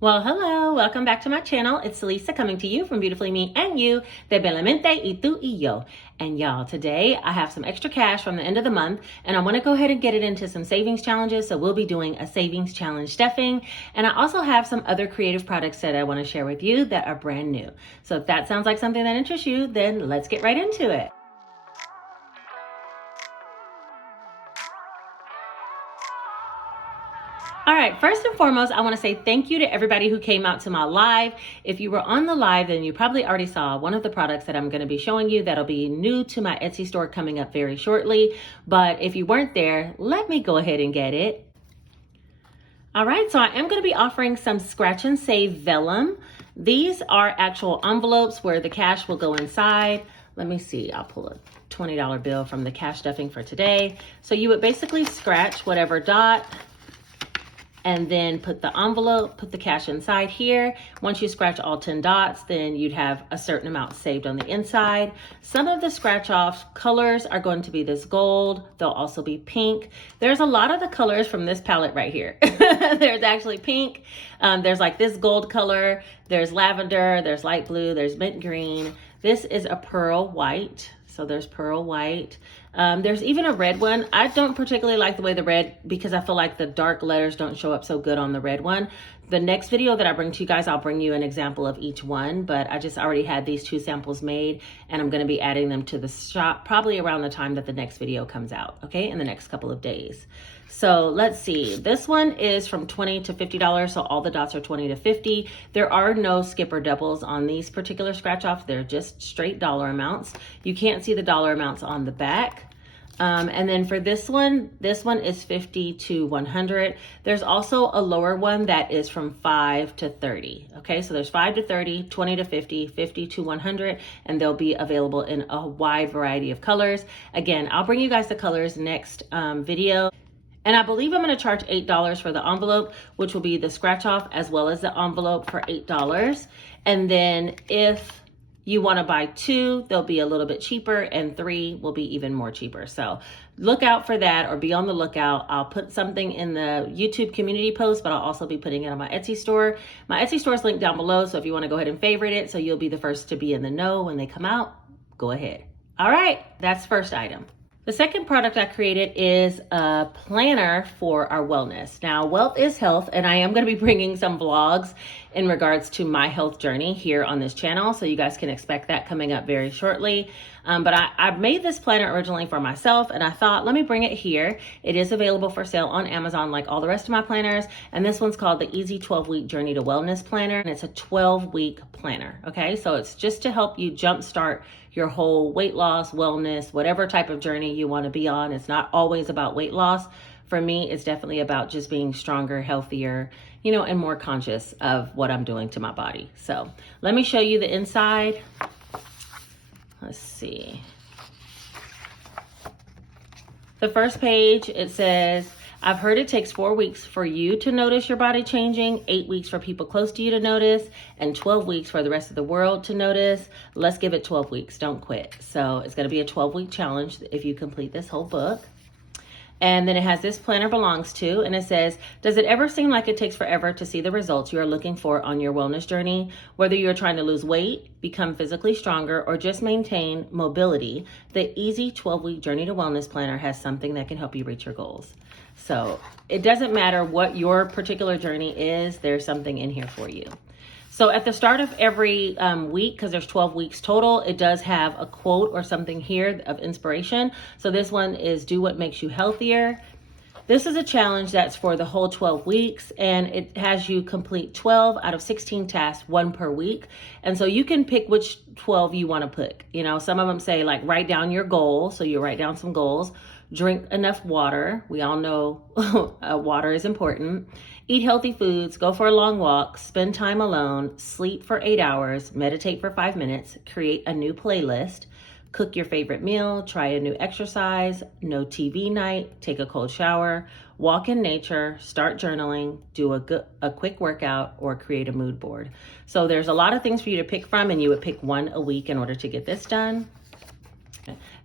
Well, hello, welcome back to my channel. It's Lisa coming to you from Beautifully Me and You, de Bellemente y yo. And y'all, today I have some extra cash from the end of the month, and I want to go ahead and get it into some savings challenges. So we'll be doing a savings challenge stuffing, and I also have some other creative products that I want to share with you that are brand new. So if that sounds like something that interests you, then let's get right into it. All right, first and foremost, I want to say thank you to everybody who came out to my live. If you were on the live, then you probably already saw one of the products that I'm going to be showing you that'll be new to my Etsy store coming up very shortly. But if you weren't there, let me go ahead and get it. All right, so I am going to be offering some scratch and save vellum. These are actual envelopes where the cash will go inside. Let me see, I'll pull a $20 bill from the cash stuffing for today. So you would basically scratch whatever dot and then put the envelope, put the cash inside here. Once you scratch all 10 dots, then you'd have a certain amount saved on the inside. Some of the scratch off colors are going to be this gold. They'll also be pink. There's a lot of the colors from this palette right here. There's actually pink. There's like this gold color. There's lavender, there's light blue, there's mint green. This is a pearl white. So there's pearl white. There's even a red one. I don't particularly like the way the red, because I feel like the dark letters don't show up so good on the red one. The next video that I bring to you guys, I'll bring you an example of each one, but I just already had these two samples made, and I'm going to be adding them to the shop probably around the time that the next video comes out, okay, in the next couple of days. So let's see, this one is from $20 to $50, so all the dots are 20 to 50. There are no skip or doubles on these particular scratch offs. They're just straight dollar amounts. You can't see the dollar amounts on the back. And then for this one is 50 to 100. There's also a lower one that is from 5 to 30. Okay, so there's 5 to 30, 20 to 50, 50 to 100, and they'll be available in a wide variety of colors. Again, I'll bring you guys the colors next video. And I believe I'm going to charge $8 for the envelope, which will be the scratch off as well as the envelope for $8. And then if you want to buy two, they'll be a little bit cheaper, and three will be even more cheaper. So look out for that, or be on the lookout. I'll put something in the YouTube community post, but I'll also be putting it on my Etsy store. My Etsy store is linked down below, so if you want to go ahead and favorite it so you'll be the first to be in the know when they come out, go ahead. All right, that's first item. The second product I created is a planner for our wellness. Now, wealth is health, and I am going to be bringing some vlogs in regards to my health journey here on this channel, so you guys can expect that coming up very shortly. But I made this planner originally for myself, and I thought, let me bring it here. It is available for sale on Amazon like all the rest of my planners, and this one's called the Easy 12-Week Journey to Wellness Planner, and it's a 12-week planner, okay? So it's just to help you jumpstart your whole weight loss, wellness, whatever type of journey you want to be on. It's not always about weight loss. For me, it's definitely about just being stronger, healthier, you know, and more conscious of what I'm doing to my body. So let me show you the inside. Let's see. The first page, it says, I've heard it takes 4 weeks for you to notice your body changing, 8 weeks for people close to you to notice, and 12 weeks for the rest of the world to notice. Let's give it 12 weeks. Don't quit. So it's going to be a 12-week challenge if you complete this whole book. And then it has this planner belongs to, and it says, does it ever seem like it takes forever to see the results you are looking for on your wellness journey? Whether you're trying to lose weight, become physically stronger, or just maintain mobility, the Easy 12-Week Journey to Wellness Planner has something that can help you reach your goals. So it doesn't matter what your particular journey is, there's something in here for you. So at the start of every week, because there's 12 weeks total, it does have a quote or something here of inspiration. So this one is do what makes you healthier. This is a challenge that's for the whole 12 weeks, and it has you complete 12 out of 16 tasks, 1 per week. And so you can pick which 12 you want to put. You know, some of them say like write down your goal. So you write down some goals. Drink enough water. We all know water is important. Eat healthy foods, go for a long walk, spend time alone, sleep for 8 hours, meditate for 5 minutes, create a new playlist, cook your favorite meal, try a new exercise, no TV night, take a cold shower, walk in nature, start journaling, do a quick workout, or create a mood board. So there's a lot of things for you to pick from, and you would pick one a week in order to get this done.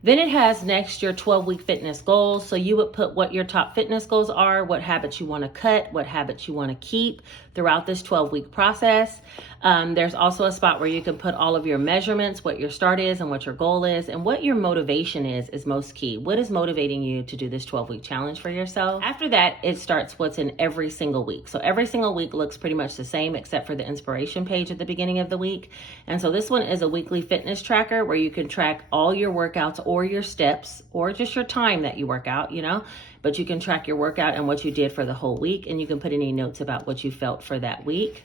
Then it has next your 12-week fitness goals. So you would put what your top fitness goals are, what habits you want to cut, what habits you want to keep throughout this 12-week process. There's also a spot where you can put all of your measurements, what your start is and what your goal is, and what your motivation is most key. What is motivating you to do this 12-week challenge for yourself? After that, it starts what's in every single week. So every single week looks pretty much the same except for the inspiration page at the beginning of the week. And so this one is a weekly fitness tracker where you can track all your workouts or your steps or just your time that you work out, but you can track your workout and what you did for the whole week, and you can put any notes about what you felt for that week.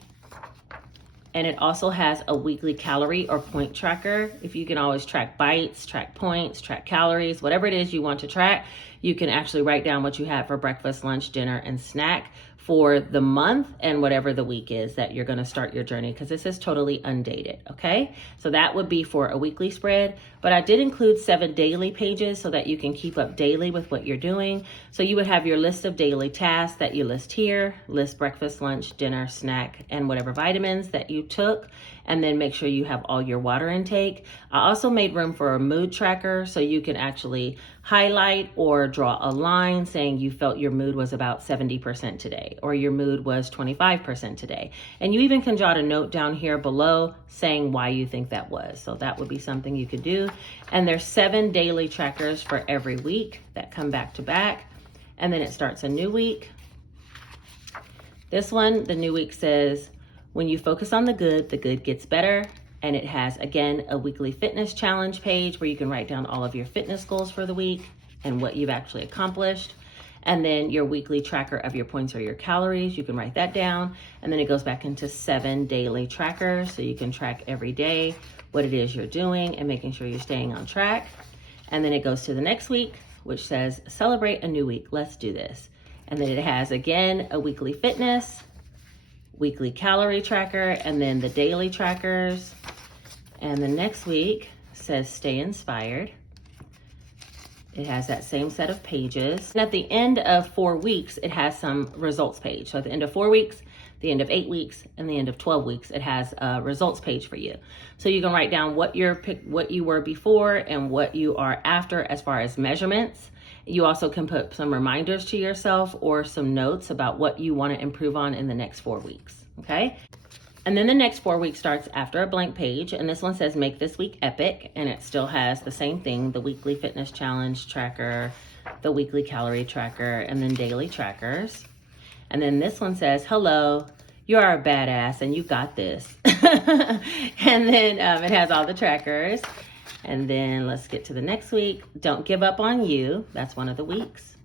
And it also has a weekly calorie or point tracker. If you can always track bites, track points, track calories, whatever it is you want to track, you can actually write down what you had for breakfast, lunch, dinner, and snack for the month and whatever the week is that you're going to start your journey, because this is totally undated. Okay, so that would be for a weekly spread, but I did include 7 daily pages so that you can keep up daily with what you're doing. So you would have your list of daily tasks that you list here, list breakfast, lunch, dinner, snack, and whatever vitamins that you took, and then make sure you have all your water intake. I also made room for a mood tracker so you can actually highlight or draw a line saying you felt your mood was about 70% today, or your mood was 25% today. And you even can jot a note down here below saying why you think that was. So that would be something you could do. And there's 7 daily trackers for every week that come back to back. And then it starts a new week. This one, the new week says, when you focus on the good gets better. And it has, again, a weekly fitness challenge page where you can write down all of your fitness goals for the week and what you've actually accomplished. And then your weekly tracker of your points or your calories, you can write that down. And then it goes back into 7 daily trackers. So you can track every day what it is you're doing and making sure you're staying on track. And then it goes to the next week, which says, celebrate a new week. Let's do this. And then it has, again, a weekly fitness, weekly calorie tracker, and then the daily trackers. And the next week says stay inspired. It has that same set of pages. And at the end of 4 weeks, it has some results page. So at the end of 4 weeks, the end of 8 weeks, and the end of 12 weeks, it has a results page for you. So you can write down what you were before and what you are after as far as measurements. You also can put some reminders to yourself or some notes about what you want to improve on in the next 4 weeks, okay? And then the next 4 weeks starts after a blank page, and this one says make this week epic, and it still has the same thing, the weekly fitness challenge tracker, the weekly calorie tracker, and then daily trackers. And then this one says, hello, you are a badass and you got this. And then it has all the trackers. And then let's get to the next week. Don't give up on you. That's one of the weeks.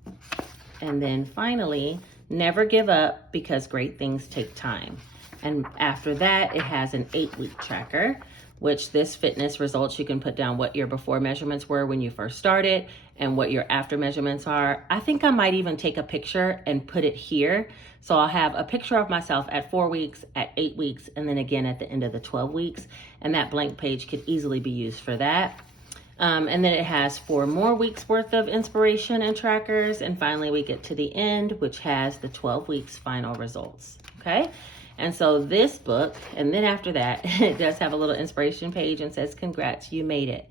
And then finally, never give up because great things take time. And after that, it has an 8-week tracker, which this fitness results, you can put down what your before measurements were when you first started and what your after measurements are. I think I might even take a picture and put it here. So I'll have a picture of myself at 4 weeks, at 8 weeks, and then again at the end of the 12 weeks. And that blank page could easily be used for that. And then it has 4 more weeks worth of inspiration and trackers. And finally, we get to the end, which has the 12 weeks final results. Okay. And so this book, and then after that, it does have a little inspiration page and says, congrats, you made it.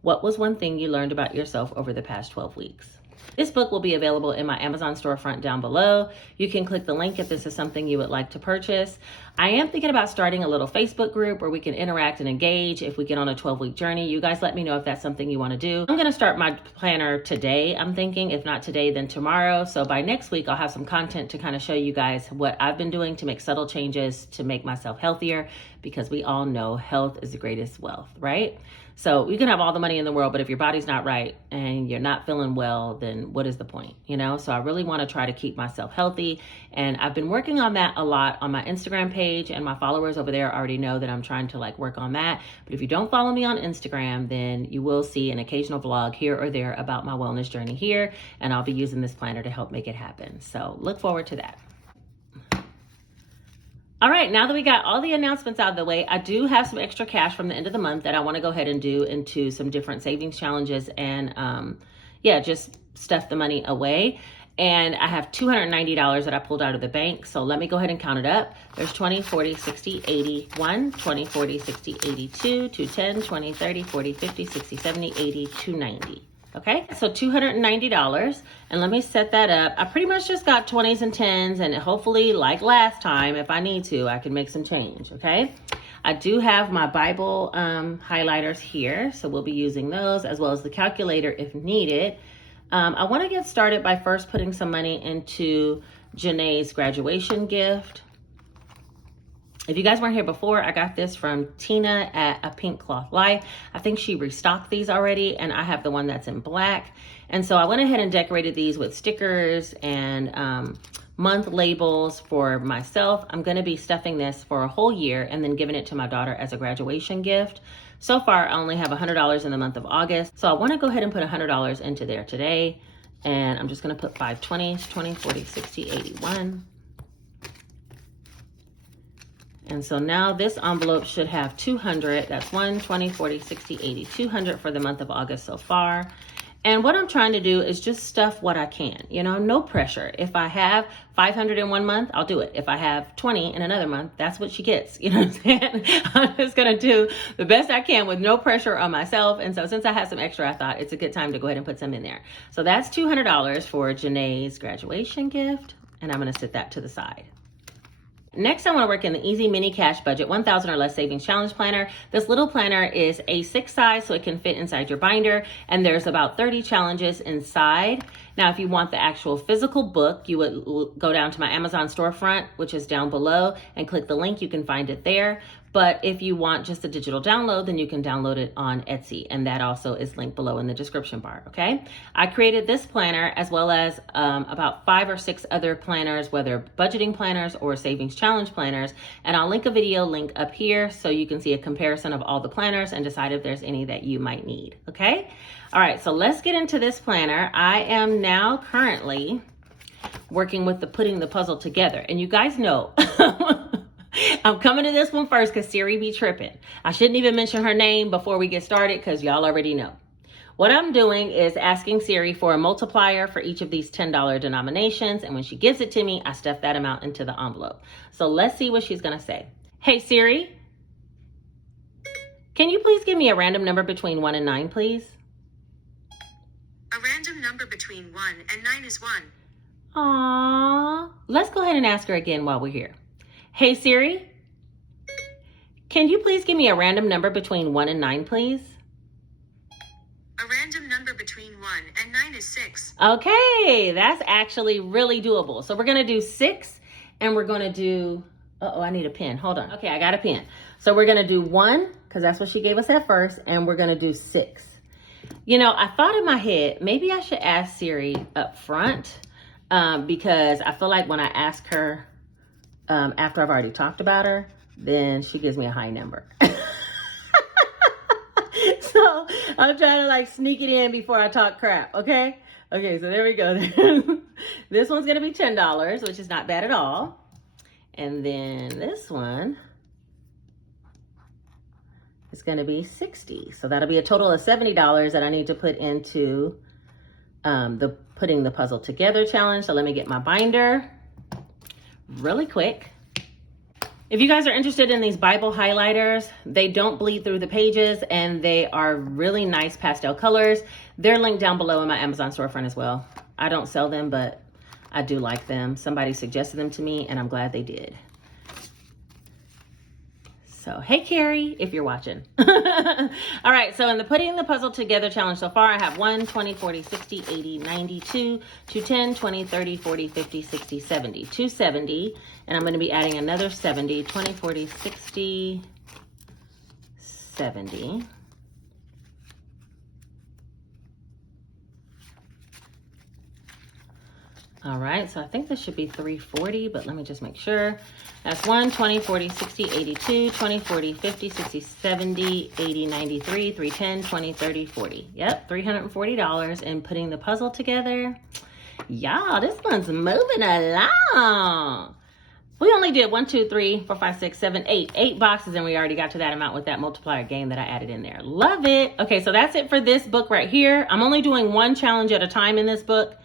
What was one thing you learned about yourself over the past 12 weeks? This book will be available in my Amazon storefront down below. You can click the link if this is something you would like to purchase. I am thinking about starting a little Facebook group where we can interact and engage if we get on a 12-week journey. You guys let me know if that's something you want to do. I'm going to start my planner today, I'm thinking. If not today, then tomorrow. So by next week, I'll have some content to kind of show you guys what I've been doing to make subtle changes to make myself healthier, because we all know health is the greatest wealth, right? So you can have all the money in the world, but if your body's not right and you're not feeling well, then what is the point, you know? So I really want to try to keep myself healthy. And I've been working on that a lot on my Instagram page, and my followers over there already know that I'm trying to work on that. But if you don't follow me on Instagram, then you will see an occasional vlog here or there about my wellness journey here. And I'll be using this planner to help make it happen. So look forward to that. All right, now that we got all the announcements out of the way, I do have some extra cash from the end of the month that I want to go ahead and do into some different savings challenges and just stuff the money away. And I have $290 that I pulled out of the bank. So let me go ahead and count it up. There's 20, 40, 60, 80, 1, 20, 40, 60, 82, 210, 20, 30, 40, 50, 60, 70, 80, 290. Okay, so $290, and let me set that up. I pretty much just got 20s and 10s, and hopefully, like last time, if I need to, I can make some change, okay? I do have my Bible highlighters here, so we'll be using those, as well as the calculator if needed. I want to get started by first putting some money into Janae's graduation gift. If you guys weren't here before, I got this from Tina at A Pink Cloth Life. I think she restocked these already, and I have the one that's in black. And so I went ahead and decorated these with stickers and month labels for myself. I'm going to be stuffing this for a whole year and then giving it to my daughter as a graduation gift. So far, I only have $100 in the month of August. So I want to go ahead and put $100 into there today. And I'm just going to put 5 20s, 20, 40, 60, 81. And so now this envelope should have 200. That's 1, 20, 40, 60, 80, 200 for the month of August so far. And what I'm trying to do is just stuff what I can, you know, no pressure. If I have 500 in one month, I'll do it. If I have 20 in another month, that's what she gets. You know what I'm saying? I'm just going to do the best I can with no pressure on myself. And so since I have some extra, I thought it's a good time to go ahead and put some in there. So that's $200 for Janae's graduation gift. And I'm going to set that to the side. Next, I want to work in the Easy Mini Cash Budget 1,000 or Less Savings Challenge Planner. This little planner is A6 size, so it can fit inside your binder, and there's about 30 challenges inside. Now, if you want the actual physical book, you would go down to my Amazon storefront, which is down below, and click the link. You can find it there. But if you want just a digital download, then you can download it on Etsy, and that also is linked below in the description bar, okay? I created this planner as well as about 5 or 6 other planners, whether budgeting planners or savings challenge planners, and I'll link a video link up here so you can see a comparison of all the planners and decide if there's any that you might need, okay? All right, so let's get into this planner. I am now currently working with the putting the puzzle together, and you guys know I'm coming to this one first because Siri be tripping. I shouldn't even mention her name before we get started because y'all already know. What I'm doing is asking Siri for a multiplier for each of these $10 denominations. And when she gives it to me, I stuff that amount into the envelope. So let's see what she's going to say. Hey, Siri, can you please give me a random number between 1 and 9, please? A random number between 1 and 9 is 1. Aww. Let's go ahead and ask her again while we're here. Hey, Siri, can you please give me a random number between 1 and 9, please? A random number between 1 and 9 is 6. Okay, that's actually really doable. So we're going to do 6 and we're going to do, I need a pen. Hold on. Okay, I got a pen. So we're going to do 1 because that's what she gave us at first, and we're going to do 6. You know, I thought in my head, maybe I should ask Siri up front because I feel like when I ask her, after I've already talked about her, then she gives me a high number. So I'm trying to like sneak it in before I talk crap, okay? Okay, so there we go. This one's gonna be $10, which is not bad at all. And then this one is gonna be $60. So that'll be a total of $70 that I need to put into the putting the puzzle together challenge. So let me get my binder really quick. If you guys are interested in these Bible highlighters, they don't bleed through the pages and they are really nice pastel colors. They're linked down below in my Amazon storefront as well. I don't sell them, but I do like them. Somebody suggested them to me and I'm glad they did. So, hey, Carrie, if you're watching. All right, so in the putting the puzzle together challenge so far, I have 1, 20, 40, 60, 80, 92, 210, 20, 30, 40, 50, 60, 70, 270. And I'm going to be adding another 70, 20, 40, 60, 70. All right, so I think this should be 340, but let me just make sure. That's 1, 20, 40, 60, 82, 20, 40, 50, 60, 70, 80, 93, 310, 20, 30, 40. Yep, $340 in putting the puzzle together. Y'all, this one's moving along. We only did 1, 2, 3, 4, 5, 6, 7, 8. 8 boxes, and we already got to that amount with that multiplier game that I added in there. Love it. Okay, so that's it for this book right here. I'm only doing one challenge at a time in this book.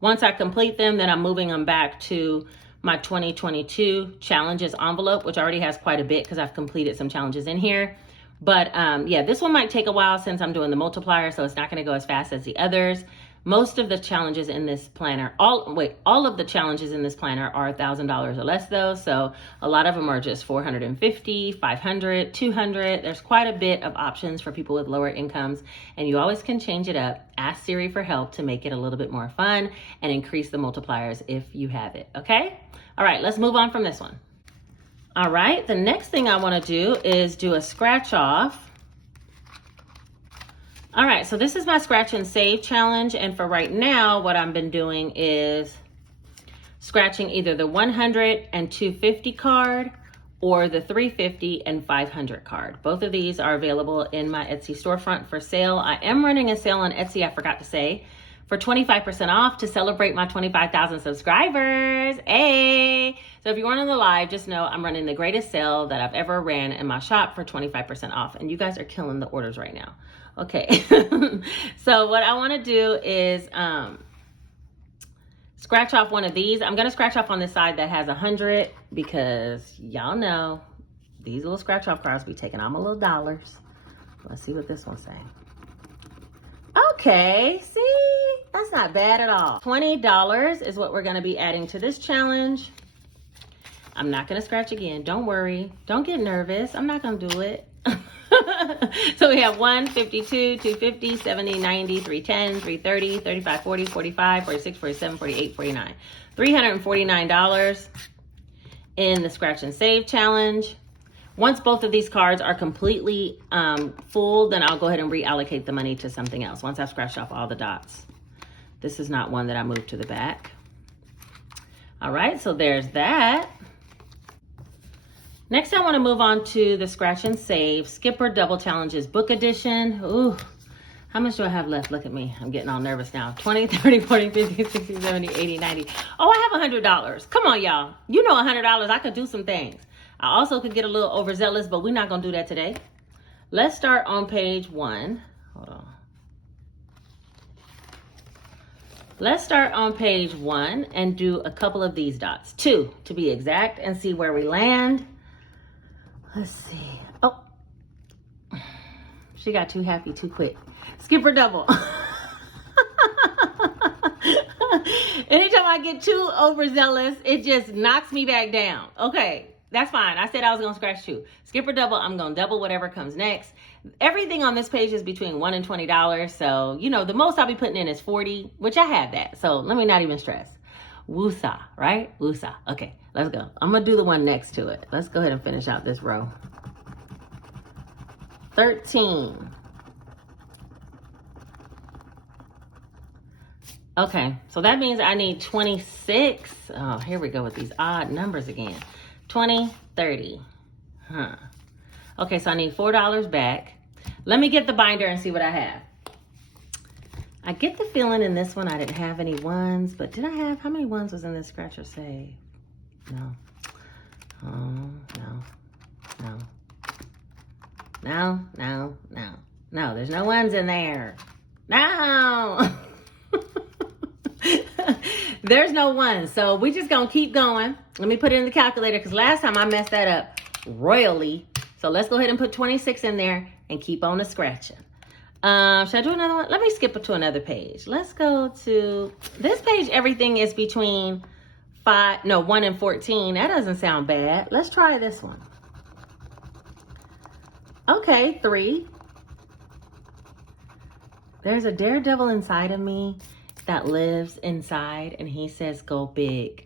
Once I complete them, then I'm moving them back to my 2022 challenges envelope, which already has quite a bit because I've completed some challenges in here. But yeah, this one might take a while since I'm doing the multiplier, so it's not going to go as fast as the others. Most of the challenges in this planner, all of the challenges in this planner are $1,000 or less though. So a lot of them are just $450, $500, $200. There's quite a bit of options for people with lower incomes, and you always can change it up. Ask Siri for help to make it a little bit more fun and increase the multipliers if you have it, okay? All right, let's move on from this one. All right, the next thing I want to do is do a scratch off. All right, so this is my scratch and save challenge. And for right now, what I've been doing is scratching either the 100 and 250 card or the 350 and 500 card. Both of these are available in my Etsy storefront for sale. I am running a sale on Etsy, I forgot to say, for 25% off to celebrate my 25,000 subscribers. Hey! So if you weren't on the live, just know I'm running the greatest sale that I've ever ran in my shop for 25% off. And you guys are killing the orders right now. Okay. So what I want to do is scratch off one of these. I'm going to scratch off on the side that has 100 because y'all know these little scratch off cards be taking all my little dollars. Let's see what this one's saying. Okay, see, that's not bad at all. $20 is what we're going to be adding to this challenge. I'm not going to scratch again. Don't worry. Don't get nervous. I'm not going to do it. So we have 1, 52, 250, 70, 90, 310, 330, 35, 40, 45, 46, 47, 48, 49. $349 in the scratch and save challenge. Once both of these cards are completely full, then I'll go ahead and reallocate the money to something else once I've scratched off all the dots. This is not one that I moved to the back. All right, so there's that. Next, I want to move on to the scratch and save Skipper Double Challenges Book Edition. Ooh, how much do I have left? Look at me. I'm getting all nervous now. 20, 30, 40, 50, 60, 70, 80, 90. Oh, I have $100. Come on, y'all. You know $100, I could do some things. I also could get a little overzealous, but we're not going to do that today. Let's start on page 1. Hold on. Let's start on page 1 and do a couple of these dots. 2 to be exact, and see where we land. Let's see. Oh, she got too happy too quick. Skipper double. Anytime I get too overzealous, it just knocks me back down. Okay, that's fine. I said I was going to scratch 2. Skipper double, I'm going to double whatever comes next. Everything on this page is between $1 and $20. So, you know, the most I'll be putting in is 40, which I have that. So let me not even stress. Woosah, right? Woosah. Okay, let's go. I'm going to do the one next to it. Let's go ahead and finish out this row. 13. Okay, so that means I need 26. Oh, here we go with these odd numbers again. 20, 30. Huh. Okay, so I need $4 back. Let me get the binder and see what I have. I get the feeling in this one I didn't have any ones, but did I have, how many ones was in this scratch or save? No. Oh, no. No, there's no ones in there. No. There's no ones. So we just gonna keep going. Let me put it in the calculator because last time I messed that up royally. So let's go ahead and put 26 in there and keep on the scratching. Should I do another one? Let me skip it to another page. Let's go to this page. Everything is between 1 and 14. That doesn't sound bad. Let's try this one. Okay, 3. There's a daredevil inside of me that lives inside, and he says, go big.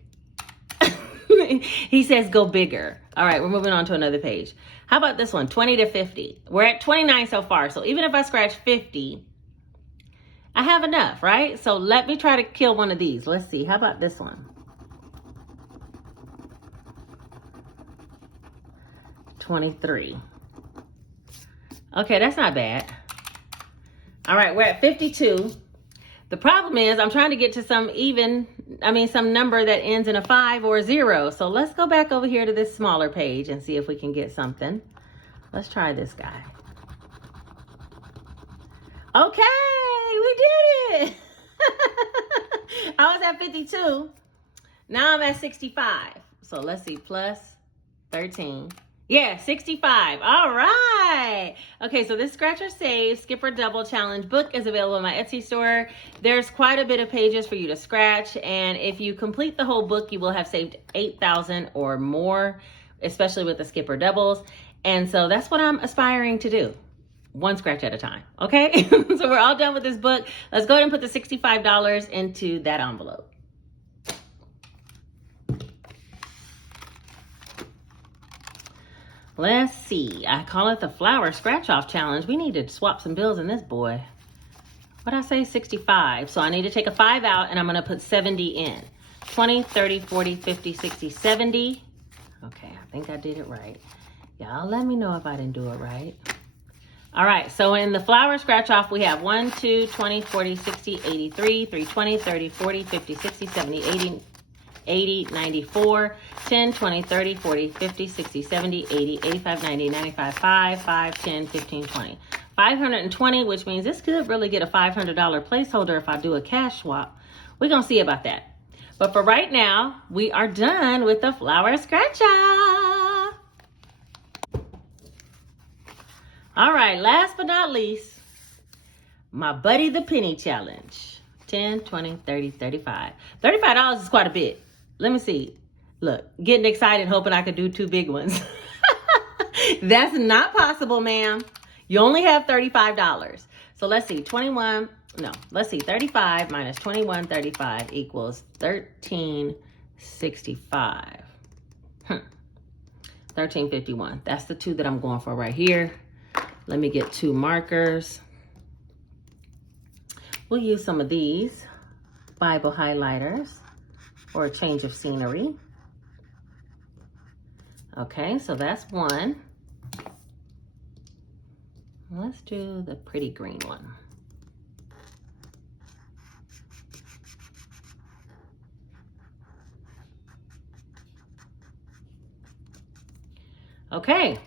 He says, go bigger. All right, we're moving on to another page. How about this one, 20 to 50? We're at 29 so far. So even if I scratch 50, I have enough, right? So let me try to kill one of these. Let's see. How about this one? 23. Okay, that's not bad. All right, we're at 52. The problem is I'm trying to get to some number that ends in a 5 or a 0. So let's go back over here to this smaller page and see if we can get something. Let's try this guy. Okay, we did it. I was at 52. Now I'm at 65. So let's see, plus 13. Yeah, 65. All right. Okay, so this Scratch or Save Skipper Double Challenge book is available in my Etsy store. There's quite a bit of pages for you to scratch, and if you complete the whole book, you will have saved 8,000 or more, especially with the Skipper Doubles. And so that's what I'm aspiring to do. One scratch at a time, okay? So we're all done with this book. Let's go ahead and put the $65 into that envelope. Let's see. I call it the Flower Scratch Off Challenge. We need to swap some bills in this boy. What'd I say? 65. So I need to take a 5 out, and I'm going to put 70 in. 20, 30, 40, 50, 60, 70. Okay, I think I did it right. Y'all let me know if I didn't do it right. All right, so in the Flower Scratch Off, we have 1, 2, 20, 40, 60, 83, 3, 20, 30, 40, 50, 60, 70, 80, 80, 94, 10, 20, 30, 40, 50, 60, 70, 80, 85, 90, 95, 5, 5, 10, 15, 20. 520, which means this could really get a $500 placeholder if I do a cash swap. We're going to see about that. But for right now, we are done with the Flower Scratch Off. All right, last but not least, my Buddy the Penny Challenge. 10, 20, 30, 35. $35 is quite a bit. Let me see. Look, getting excited, hoping I could do 2 big ones. That's not possible, ma'am. You only have $35. So let's see, 35 minus 21.35 equals 13.65. 13.51. That's the 2 that I'm going for right here. Let me get 2 markers. We'll use some of these Bible highlighters for a change of scenery. Okay, so that's 1. Let's do the pretty green one. Okay,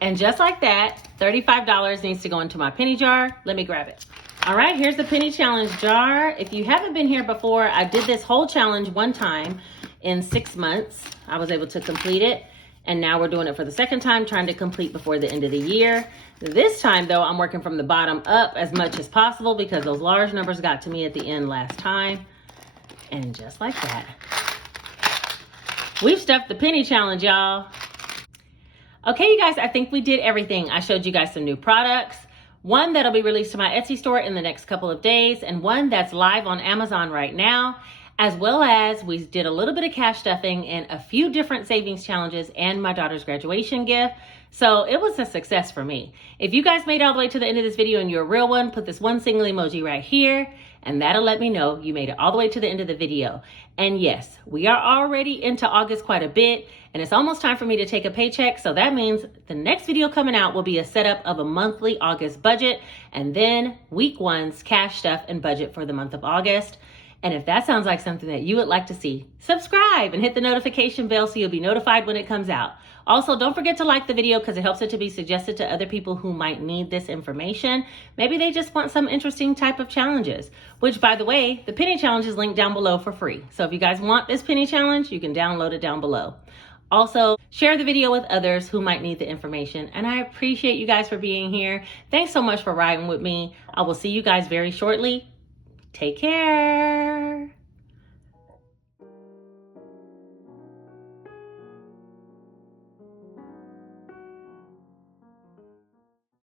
and just like that, $35 needs to go into my penny jar. Let me grab it. All right, here's the penny challenge jar. If you haven't been here before, I did this whole challenge one time in 6 months. I was able to complete it. And now we're doing it for the second time, trying to complete before the end of the year. This time though, I'm working from the bottom up as much as possible because those large numbers got to me at the end last time. And just like that, we've stuffed the penny challenge, y'all. Okay, you guys, I think we did everything. I showed you guys some new products. One that'll be released to my Etsy store in the next couple of days, and one that's live on Amazon right now, as well as we did a little bit of cash stuffing and a few different savings challenges and my daughter's graduation gift. So it was a success for me. If you guys made it all the way to the end of this video and you're a real one, put this one single emoji right here, and that'll let me know you made it all the way to the end of the video. And yes, we are already into August quite a bit, and it's almost time for me to take a paycheck. So that means the next video coming out will be a setup of a monthly August budget, and then week 1's cash stuff and budget for the month of August. And if that sounds like something that you would like to see, subscribe and hit the notification bell so you'll be notified when it comes out. Also, don't forget to like the video because it helps it to be suggested to other people who might need this information. Maybe they just want some interesting type of challenges, which, by the way, the penny challenge is linked down below for free. So if you guys want this penny challenge, you can download it down below. Also, share the video with others who might need the information. And I appreciate you guys for being here. Thanks so much for riding with me. I will see you guys very shortly. Take care.